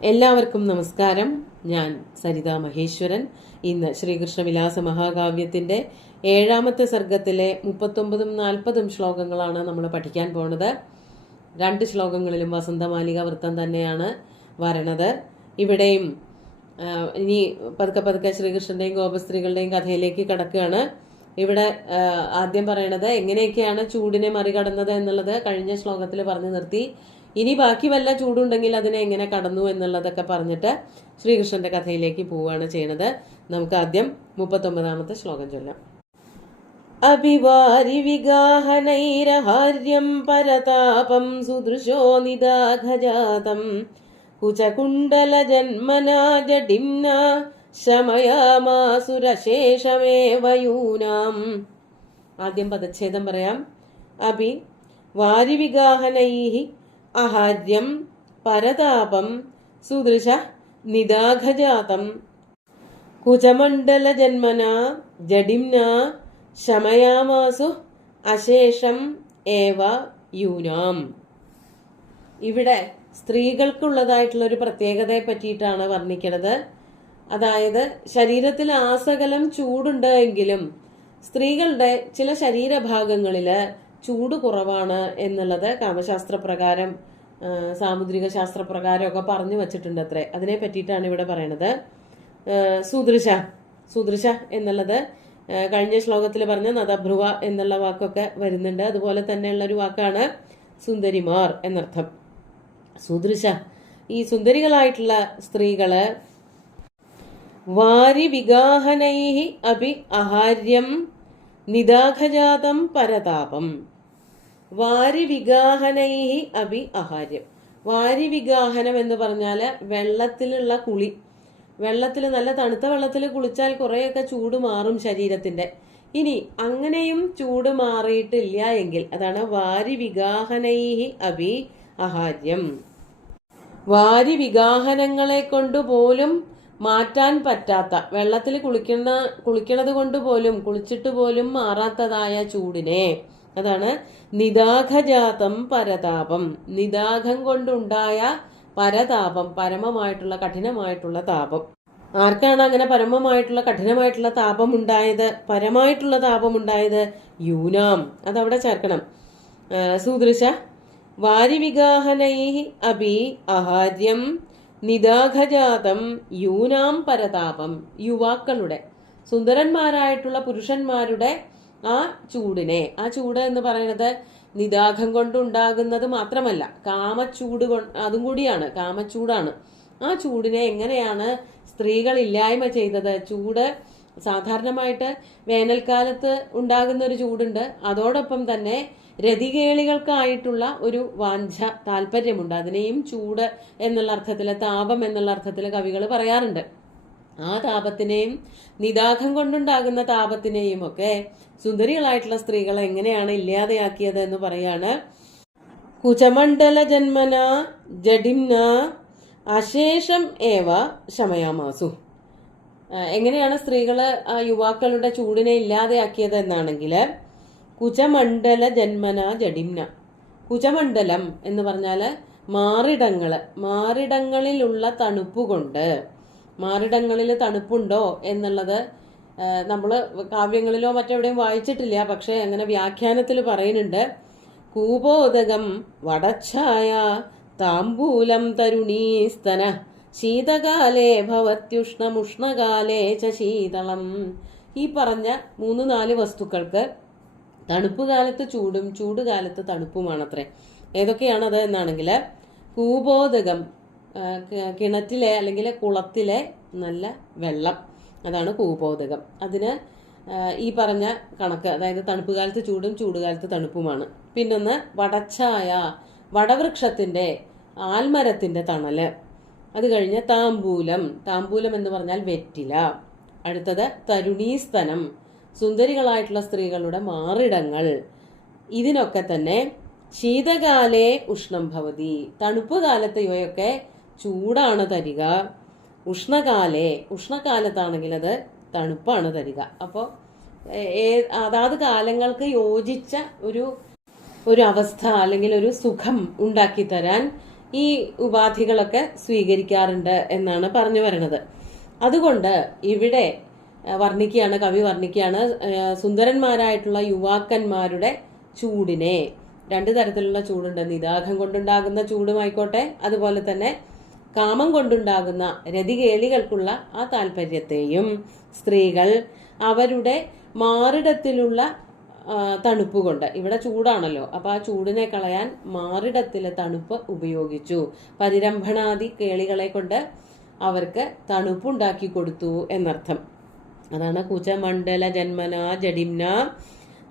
എല്ലാവർക്കും നമസ്കാരം. ഞാൻ സരിത മഹേശ്വരൻ. ഇന്ന് ശ്രീകൃഷ്ണവിലാസ മഹാകാവ്യത്തിന്റെ 7ാമത്തെ സർഗത്തിലെ 39ഉം 40ഉം ശ്ലോകങ്ങളാണ് നമ്മൾ പഠിക്കാൻ പോണത്. 2 ശ്ലോകങ്ങളിലും വസന്തമാലിക വൃത്തം തന്നെയാണ് വരണത്. ഇവിടെയും ഇനി പതുക്കെ ശ്രീകൃഷ്ണന്റെയും ഗോപസ്ത്രീകളുടെയും കഥയിലേക്ക് കടക്കുകയാണ്. ഇവിടെ ആദ്യം പറയണത് എങ്ങനെയൊക്കെയാണ് ചൂടിനെ മറികടന്നത് എന്നുള്ളത് കഴിഞ്ഞ ശ്ലോകത്തിൽ പറഞ്ഞു നിർത്തി. ഇനി ബാക്കി വല്ല ചൂടുണ്ടെങ്കിൽ അതിനെ എങ്ങനെ കടന്നു എന്നുള്ളതൊക്കെ പറഞ്ഞിട്ട് ശ്രീകൃഷ്ണന്റെ കഥയിലേക്ക് പോവുകയാണ് ചെയ്യണത്. നമുക്ക് ആദ്യം 39ാമത്തെ ശ്ലോകം ചൊല്ലാം. അഭിവാരി വിഗാഹനൈരഹാര്യം പരതാപം സുദൃശോ നിദാഘജാതം കുചകുണ്ടല ജന്മനാ ജഡിംന ശമയാമാസുരശേഷമേവയൂനാം. ആദ്യം പദച്ഛേദം പറയാം. അഭി വാരിവിഗാഹനൈഹി അഹാര്യം പരതാപം സുദൃശ നിദാഘജാതം കുചമണ്ഡല ജന്മന ജഡിംന ശമയാമാസു അശേഷം ഏവ യൂനാം. ഇവിടെ സ്ത്രീകൾക്കുള്ളതായിട്ടുള്ള ഒരു പ്രത്യേകതയെ പറ്റിയിട്ടാണ് വർണ്ണിക്കുന്നത്. അതായത് ശരീരത്തിൽ ആസകലം ചൂടുണ്ട് എങ്കിലും സ്ത്രീകളുടെ ചില ശരീരഭാഗങ്ങളില് ചൂട് കുറവാണ് എന്നുള്ളത് കാമശാസ്ത്രപ്രകാരം സാമുദ്രിക ശാസ്ത്രപ്രകാരം ഒക്കെ പറഞ്ഞു വച്ചിട്ടുണ്ട് അത്രേ. അതിനെ പറ്റിയിട്ടാണ് ഇവിടെ പറയണത്. സുദൃശ എന്നുള്ളത് കഴിഞ്ഞ ശ്ലോകത്തിൽ പറഞ്ഞ നദഭ്രുവ എന്നുള്ള വാക്കൊക്കെ വരുന്നുണ്ട്. അതുപോലെ തന്നെയുള്ള ഒരു വാക്കാണ് സുന്ദരിമാർ എന്നർത്ഥം. സുദൃശ, ഈ സുന്ദരികളായിട്ടുള്ള സ്ത്രീകള് വാരി വിഗാഹനൈഹി അഭി അഹാര്യം നിദാഘജാതം പരതാപം. വാരി വിഗാഹനൈഹി അഭി അഹാര്യം. വാരി വിഗാഹനം എന്ന് പറഞ്ഞാല് വെള്ളത്തിലുള്ള കുളി. വെള്ളത്തിൽ നല്ല തണുത്ത വെള്ളത്തിൽ കുളിച്ചാൽ കുറേയൊക്കെ ചൂട് മാറും ശരീരത്തിന്റെ. ഇനി അങ്ങനെയും ചൂട് മാറിയിട്ടില്ല എങ്കിൽ അതാണ് വാരി വിഗാഹനൈഹി അഭി അഹാര്യം. വാരി വിഗാഹനങ്ങളെ കൊണ്ടുപോലും മാറ്റാൻ പറ്റാത്ത, വെള്ളത്തിൽ കുളിക്കണത് കൊണ്ട് പോലും കുളിച്ചിട്ട് പോലും മാറാത്തതായ ചൂടിനെ, അതാണ് നിദാഘജാതം പരതാപം. നിദാഘം കൊണ്ടുണ്ടായ പരതാപം, പരമമായിട്ടുള്ള കഠിനമായിട്ടുള്ള താപം. ആർക്കാണ് അങ്ങനെ പരമമായിട്ടുള്ള കഠിനമായിട്ടുള്ള താപം ഉണ്ടായത്, പരമായിട്ടുള്ള താപം ഉണ്ടായത്? യൂനാം, അതവിടെ ചേർക്കണം. സുദൃശ വാരിവിഗാഹനൈഹി അഭി അഹാര്യം നിദാഘജാതം യൂനാം പരതാപം. യുവാക്കളുടെ, സുന്ദരന്മാരായിട്ടുള്ള പുരുഷന്മാരുടെ ആ ചൂടിനെ, ആ ചൂട് എന്ന് പറയുന്നത് നിദാഘം കൊണ്ടുണ്ടാകുന്നത് മാത്രമല്ല, കാമച്ചൂട് അതും കൂടിയാണ്, കാമച്ചൂടാണ്. ആ ചൂടിനെ എങ്ങനെയാണ് സ്ത്രീകൾ ഇല്ലായ്മ ചെയ്തത്? ചൂട് സാധാരണമായിട്ട് വേനൽക്കാലത്ത് ഉണ്ടാകുന്ന ഒരു ചൂടുണ്ട്. അതോടൊപ്പം തന്നെ രതികേളികൾക്കായിട്ടുള്ള ഒരു വാഞ്ച, താല്പര്യമുണ്ട്. അതിനെയും ചൂട് എന്നുള്ള അർത്ഥത്തില്, താപം എന്നുള്ള അർത്ഥത്തില് കവികൾ പറയാറുണ്ട്. ആ താപത്തിനെയും നിദാഘം കൊണ്ടുണ്ടാകുന്ന താപത്തിനെയും ഒക്കെ സുന്ദരികളായിട്ടുള്ള സ്ത്രീകളെ എങ്ങനെയാണ് ഇല്ലാതെയാക്കിയത് എന്ന് പറയാണ്. കുചമണ്ഡല ജന്മന ജഡിംന അശേഷം ഏവ ശമയാമാസു. എങ്ങനെയാണ് സ്ത്രീകള് യുവാക്കളുടെ ചൂടിനെ ഇല്ലാതെയാക്കിയത് എന്നാണെങ്കിൽ, കുചമണ്ഡല ജന്മന ജഡിംന. കുചമണ്ഡലം എന്ന് പറഞ്ഞാല് മാറിടങ്ങളിലുള്ള തണുപ്പ് കൊണ്ട്. മാറിടങ്ങളിൽ തണുപ്പുണ്ടോ എന്നുള്ളത് നമ്മൾ കാവ്യങ്ങളിലോ മറ്റെവിടെയും വായിച്ചിട്ടില്ല. പക്ഷെ അങ്ങനെ വ്യാഖ്യാനത്തിൽ പറയുന്നുണ്ട്. കൂപോദകം വടച്ഛായ താംബൂലം തരുണീസ്തന ശീതകാലേ ഭവത്യുഷ്ണമുഷ്ണകാലേ ച ശീതളം. ഈ പറഞ്ഞ 3-4 വസ്തുക്കൾക്ക് തണുപ്പ് കാലത്ത് ചൂടും ചൂട് കാലത്ത് തണുപ്പുമാണത്രേ. ഏതൊക്കെയാണത് എന്നാണെങ്കിൽ, കൂപോദകം, കിണറ്റിലെ അല്ലെങ്കിൽ കുളത്തിലെ നല്ല വെള്ളം, അതാണ് കൂപോദകം. അതിന് ഈ പറഞ്ഞ കണക്ക്, അതായത് തണുപ്പ് കാലത്ത് ചൂടും ചൂടുകാലത്ത് തണുപ്പുമാണ്. പിന്നൊന്ന് വടച്ഛായ, വടവൃക്ഷത്തിന്റെ ആൽമരത്തിന്റെ തണല്. അത് കഴിഞ്ഞ് താംബൂലം, താംബൂലം എന്ന് പറഞ്ഞാൽ വെറ്റില. അടുത്തത് തരുണീസ്തനം, സുന്ദരികളായിട്ടുള്ള സ്ത്രീകളുടെ മാറിടങ്ങൾ. ഇതിനൊക്കെ തന്നെ ശീതകാലേ ഉഷ്ണം ഭവതി, തണുപ്പ് കാലത്ത് ഇവയൊക്കെ ചൂടാണ് തരിക. ഉഷ്ണകാലത്താണെങ്കിൽ അത് തണുപ്പാണ് തരിക. അപ്പോൾ അതാത് കാലങ്ങൾക്ക് യോജിച്ച ഒരു അവസ്ഥ അല്ലെങ്കിൽ ഒരു സുഖം ഉണ്ടാക്കി തരാൻ ഈ ഉപാധികളൊക്കെ സ്വീകരിക്കാറുണ്ട് എന്നാണ് പറഞ്ഞു വരുന്നത്. അതുകൊണ്ട് ഇവിടെ കവി വർണ്ണിക്കുകയാണ് സുന്ദരന്മാരായിട്ടുള്ള യുവാക്കന്മാരുടെ ചൂടിനെ. രണ്ടു തരത്തിലുള്ള ചൂടുണ്ട്. നിദാഹം കൊണ്ടുണ്ടാകുന്ന ചൂടുമായിക്കോട്ടെ, അതുപോലെ തന്നെ കാമം കൊണ്ടുണ്ടാകുന്ന രതികേളികൾക്കുള്ള ആ താല്പര്യത്തെയും സ്ത്രീകൾ അവരുടെ മാറിടത്തിലുള്ള തണുപ്പ് കൊണ്ട്, ഇവിടെ ചൂടാണല്ലോ, അപ്പൊ ആ ചൂടിനെ കളയാൻ മാറിടത്തിലെ തണുപ്പ് ഉപയോഗിച്ചു. പരിരംഭണാദി കേളികളെ കൊണ്ട് അവർക്ക് തണുപ്പുണ്ടാക്കി കൊടുത്തു എന്നർത്ഥം. അതാണ് കുചമണ്ഡല ജന്മന ജഡിംന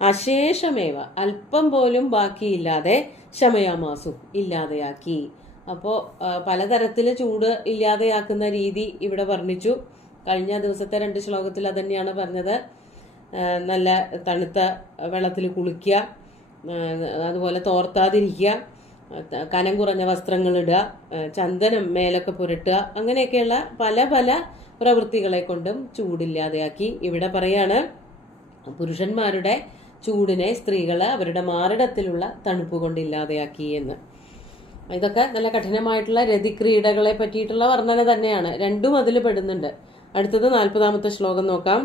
അശേഷമേവ, അല്പം പോലും ബാക്കിയില്ലാതെ ശമയാമാസു, ഇല്ലാതെയാക്കി. അപ്പോൾ പലതരത്തില് ചൂട് ഇല്ലാതെയാക്കുന്ന രീതി ഇവിടെ വർണ്ണിച്ചു. കഴിഞ്ഞ ദിവസത്തെ 2 ശ്ലോകത്തിൽ അതന്നെയാണ് പറഞ്ഞത്. നല്ല തണുത്ത വെള്ളത്തിൽ കുളിക്കുക, അതുപോലെ തോർത്താതിരിക്കുക, കനം കുറഞ്ഞ വസ്ത്രങ്ങൾ ഇടുക, ചന്ദനം മേലൊക്കെ പുരട്ടുക, അങ്ങനെയൊക്കെയുള്ള പല പല പ്രവൃത്തികളെ കൊണ്ടും ചൂടില്ലാതെയാക്കി. ഇവിടെ പറയാണ് പുരുഷന്മാരുടെ ചൂടിനെ സ്ത്രീകൾ അവരുടെ മാറിടത്തിലുള്ള തണുപ്പ് കൊണ്ട് ഇല്ലാതെയാക്കി എന്ന്. ഇതൊക്കെ നല്ല കഠിനമായിട്ടുള്ള രതിക്രീഡകളെ പറ്റിയിട്ടുള്ള വർണ്ണന തന്നെയാണ്. രണ്ടും അതിൽ പെടുന്നുണ്ട്. അടുത്തത് 40ാമത്തെ ശ്ലോകം നോക്കാം.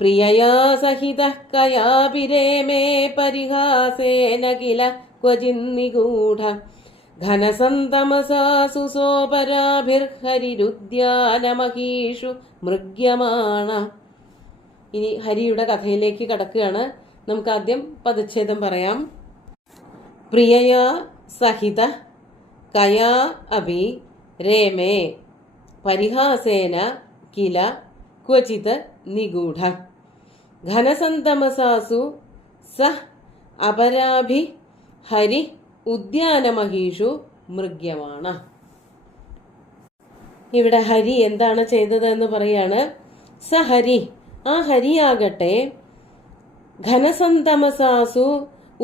പ്രിയയാ സഹിത കയാപിരേമേ പരിഹാസേന കില ക്വചിന്നിഗൂഢ ഘനസന്തമസാസു സോപരാഭിർഹരിരുദ്യാനമഹീഷു മൃഗ്യമാണ. ഇനി ഹരിയുടെ കഥയിലേക്ക് കടക്കുകയാണ്. നമുക്ക് ആദ്യം പദച്ഛേദം പറയാം. പ്രിയയാ സഹിത കയാ അഭി രേമേ പരിഹാസേന കില ക്വചിത് നിഗൂഢ ഘനസന്തമസാസു സ അപരാഭി ഹരി ഉദ്യാനമഹീഷു മൃഗ്യമാണ. ഇവിടെ ഹരി എന്താണ് ചെയ്തത് എന്ന് പറയാണ്. സ ഹരി, ആ ഹരിയാകട്ടെ, ഘനസന്തമസാസു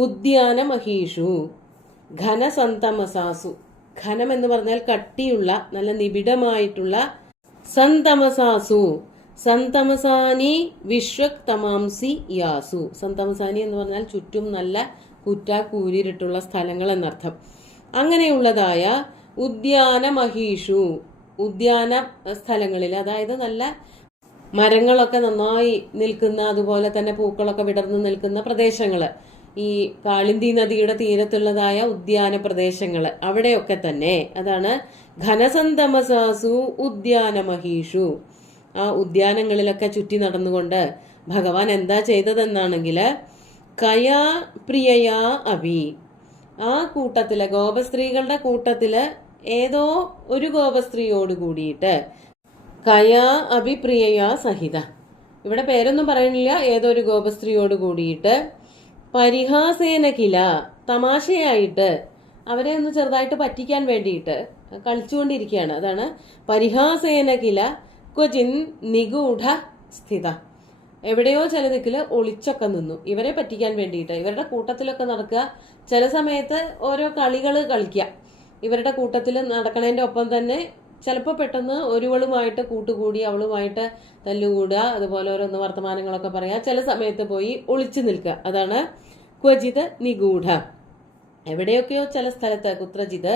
ഉദ്യാനമഹീഷു. ഘനസന്തമസാസു, ഘനം എന്ന് പറഞ്ഞാൽ കട്ടിയുള്ള, നല്ല നിബിഡമായിട്ടുള്ള. സന്തമസാസു, സന്തമസാനി വിശ്വക് തമാംസി യാസു. സന്തമസാനി എന്ന് പറഞ്ഞാൽ ചുറ്റും നല്ല കൂരിരുട്ടുള്ള സ്ഥലങ്ങൾ എന്നർത്ഥം. അങ്ങനെയുള്ളതായ ഉദ്യാനമഹീഷു, ഉദ്യാന സ്ഥലങ്ങളിൽ, അതായത് നല്ല മരങ്ങളൊക്കെ നന്നായി നിൽക്കുന്ന, അതുപോലെ തന്നെ പൂക്കളൊക്കെ വിടർന്നു നിൽക്കുന്ന പ്രദേശങ്ങള്, ഈ കാളിന്തി നദിയുടെ തീരത്തുള്ളതായ ഉദ്യാന പ്രദേശങ്ങള്, അവിടെയൊക്കെ തന്നെ. അതാണ് ഘനസന്തമസാസു ഉദ്യാനമഹീഷു. ആ ഉദ്യാനങ്ങളിലൊക്കെ ചുറ്റി നടന്നുകൊണ്ട് ഭഗവാൻ എന്താ ചെയ്തതെന്നാണെങ്കിൽ കയാ പ്രിയയാ അഭി, ആ കൂട്ടത്തില്, ഗോപസ്ത്രീകളുടെ കൂട്ടത്തില് ഏതോ ഒരു ഗോപസ്ത്രീയോട് കൂടിയിട്ട്, കയാ അഭിപ്രിയയാ സഹിത, ഇവിടെ പേരൊന്നും പറയുന്നില്ല, ഏതോ ഒരു ഗോപസ്ത്രീയോട് കൂടിയിട്ട്, പരിഹാസേന കില, തമാശയായിട്ട് അവരെ ഒന്ന് ചെറുതായിട്ട് പറ്റിക്കാൻ വേണ്ടിയിട്ട് കളിച്ചുകൊണ്ടിരിക്കുകയാണ്. അതാണ് പരിഹാസേന കില ക്വചിൻ നിഗൂഢ സ്ഥിത. എവിടെയോ ചില ദിക്കില് ഒളിച്ചൊക്കെ നിന്നു ഇവരെ പറ്റിക്കാൻ വേണ്ടിയിട്ട്. ഇവരുടെ കൂട്ടത്തിലൊക്കെ നടക്കുക, ചില സമയത്ത് ഓരോ കളികൾ കളിക്കുക. ഇവരുടെ കൂട്ടത്തിൽ നടക്കണതിന്റെ ഒപ്പം തന്നെ ചിലപ്പോൾ പെട്ടെന്ന് ഒരുവളുമായിട്ട് കൂട്ടുകൂടി അവളുമായിട്ട് തല്ലുകൂടുക, അതുപോലെ ഓരോന്ന് വർത്തമാനങ്ങളൊക്കെ പറയാ. ചില സമയത്ത് പോയി ഒളിച്ചു നിൽക്കുക. അതാണ് ക്വചിത് നിഗൂഢ. എവിടെയൊക്കെയോ ചില സ്ഥലത്ത് കുത്രജിത്,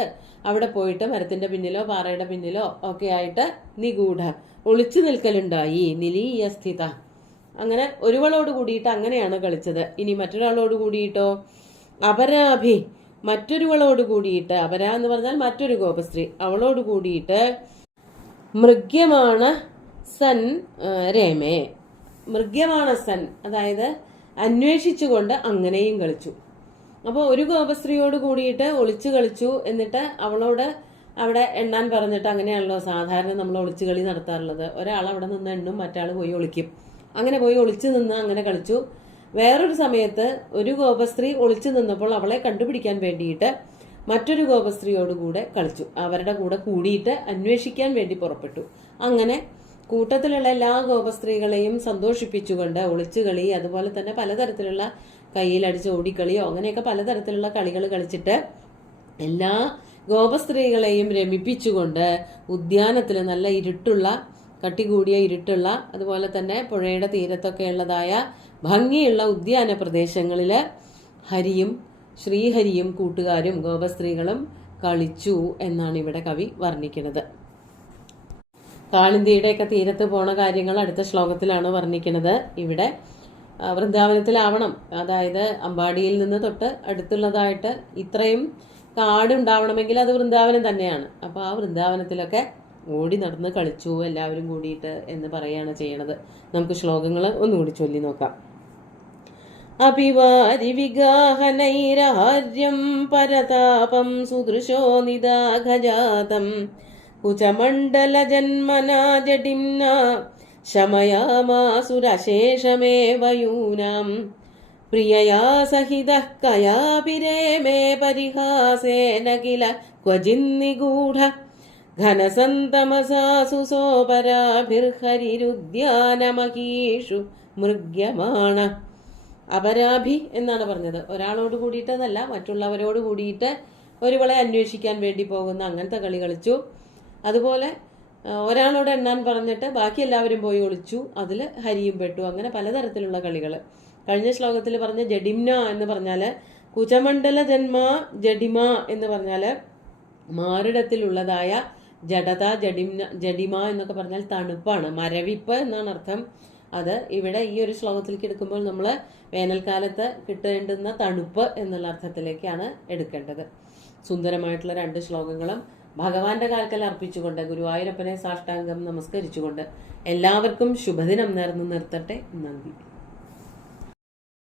അവിടെ പോയിട്ട് മരത്തിന്റെ പിന്നിലോ പാറയുടെ പിന്നിലോ ഒക്കെ ആയിട്ട് നിഗൂഢ, ഒളിച്ചു നിൽക്കലുണ്ടായി. നിലീയ സ്ഥിത, അങ്ങനെ ഒരുവളോട് കൂടിയിട്ട് അങ്ങനെയാണ് കളിച്ചത്. ഇനി മറ്റൊരാളോട് കൂടിയിട്ടോ, അപരാഭി, മറ്റൊരുവളോട് കൂടിയിട്ട്, അപര എന്ന് പറഞ്ഞാൽ മറ്റൊരു ഗോപസ്ത്രീ, അവളോട് കൂടിയിട്ട് മൃഗ്യമാണ് സൻ രേമേ, മൃഗ്യമാണ് സൻ, അതായത് അന്വേഷിച്ചുകൊണ്ട് അങ്ങനെയും കളിച്ചു. അപ്പോൾ ഒരു ഗോപസ്ത്രീയോട് കൂടിയിട്ട് ഒളിച്ചു കളിച്ചു, എന്നിട്ട് അവളോട് അവിടെ എണ്ണാൻ പറഞ്ഞിട്ട്, അങ്ങനെയാണല്ലോ സാധാരണ നമ്മൾ ഒളിച്ചു കളി നടത്താറുള്ളത്. ഒരാൾ അവിടെ നിന്ന് എണ്ണും, മറ്റാൾ പോയി ഒളിക്കും. അങ്ങനെ പോയി ഒളിച്ചു നിന്ന് അങ്ങനെ കളിച്ചു. വേറൊരു സമയത്ത് ഒരു ഗോപസ്ത്രീ ഒളിച്ചു നിന്നപ്പോൾ അവളെ കണ്ടുപിടിക്കാൻ വേണ്ടിയിട്ട് മറ്റൊരു ഗോപസ്ത്രീയോട് കൂടെ കളിച്ചു. അവരുടെ കൂടെ കൂടിയിട്ട് അന്വേഷിക്കാൻ വേണ്ടി പുറപ്പെട്ടു. അങ്ങനെ കൂട്ടത്തിലുള്ള എല്ലാ ഗോപസ്ത്രീകളെയും സന്തോഷിപ്പിച്ചുകൊണ്ട് ഒളിച്ചുകളി, അതുപോലെ തന്നെ പലതരത്തിലുള്ള കയ്യിലടിച്ച് ഓടിക്കളിയോ അങ്ങനെയൊക്കെ പലതരത്തിലുള്ള കളികൾ കളിച്ചിട്ട് എല്ലാ ഗോപസ്ത്രീകളെയും രമിപ്പിച്ചുകൊണ്ട് ഉദ്യാനത്തിൽ നല്ല ഇരുട്ടുള്ള, കട്ടികൂടിയ ഇരുട്ടുള്ള, അതുപോലെ തന്നെ പുഴയുടെ തീരത്തൊക്കെ ഉള്ളതായ ഭംഗിയുള്ള ഉദ്യാന പ്രദേശങ്ങളില് ഹരിയും ശ്രീഹരിയും കൂട്ടുകാരും ഗോപസ്ത്രീകളും കളിച്ചു എന്നാണ് ഇവിടെ കവി വർണ്ണിക്കുന്നത്. കാളിന്തിയുടെയൊക്കെ തീരത്ത് പോണ കാര്യങ്ങൾ അടുത്ത ശ്ലോകത്തിലാണ് വർണ്ണിക്കുന്നത്. ഇവിടെ വൃന്ദാവനത്തിലാവണം, അതായത് അമ്പാടിയിൽ നിന്ന് തൊട്ട് അടുത്തുള്ളതായിട്ട് ഇത്രയും കാടുണ്ടാവണമെങ്കിൽ അത് വൃന്ദാവനം തന്നെയാണ്. അപ്പോൾ ആ വൃന്ദാവനത്തിലൊക്കെ ഓടി നടന്ന് കളിച്ചു എല്ലാവരും കൂടിയിട്ട് എന്ന് പറയുകയാണ് ചെയ്യണത്. നമുക്ക് ശ്ലോകങ്ങൾ ഒന്നുകൂടി ചൊല്ലി നോക്കാം. അപിവാരി വിഗാഹനൈരാര്യം പരതാപം സുദൃശോ നിദാഘജാതം കുചമണ്ഡല ജന്മനാ ജഡിംന ശമയാമാസുരശേഷമേവ യൂനാം പ്രിയയാ സഹിതഃ കയാപിരേമേ പരിഹാസേന കില ക്വചിന്നിഗൂഢ ഘനസന്തമസാസു സോപരാഭിർഹരിരുദ്യാനമഹീഷു മൃഗ്യമാണ. അപരാഭി എന്നാണ് പറഞ്ഞത്. ഒരാളോട് കൂടിയിട്ടെന്നല്ല, മറ്റുള്ളവരോട് കൂടിയിട്ട് ഒരുവളെ അന്വേഷിക്കാൻ വേണ്ടി പോകുന്ന അങ്ങനത്തെ കളി കളിച്ചു. അതുപോലെ ഒരാളോട് എണ്ണാൻ പറഞ്ഞിട്ട് ബാക്കി എല്ലാവരും പോയി ഒളിച്ചു, അതിൽ ഹരിയും പെട്ടു. അങ്ങനെ പലതരത്തിലുള്ള കളികൾ. കഴിഞ്ഞ ശ്ലോകത്തിൽ പറഞ്ഞ ജഡിംന എന്ന് പറഞ്ഞാൽ കുചമണ്ഡല ജന്മ, ജഡിമ എന്ന് പറഞ്ഞാൽ മാറിടത്തിലുള്ളതായ ജഡത, ജഡിമ എന്നൊക്കെ പറഞ്ഞാൽ തണുപ്പാണ്, മരവിപ്പ് എന്നാണ് അർത്ഥം. അത് ഇവിടെ ഈ ഒരു ശ്ലോകത്തിലേക്ക് എടുക്കുമ്പോൾ നമ്മൾ വേനൽക്കാലത്ത് കിട്ടേണ്ടുന്ന തണുപ്പ് എന്നുള്ള അർത്ഥത്തിലേക്കാണ് എടുക്കേണ്ടത്. സുന്ദരമായിട്ടുള്ള 2 ശ്ലോകങ്ങളും ഭഗവാന്റെ കാൽക്കൽ അർപ്പിച്ചുകൊണ്ട് ഗുരുവായൂരപ്പനെ സാഷ്ടാംഗം നമസ്കരിച്ചുകൊണ്ട് എല്ലാവർക്കും ശുഭദിനം നേർന്നു നിർത്തട്ടെ. നന്ദി.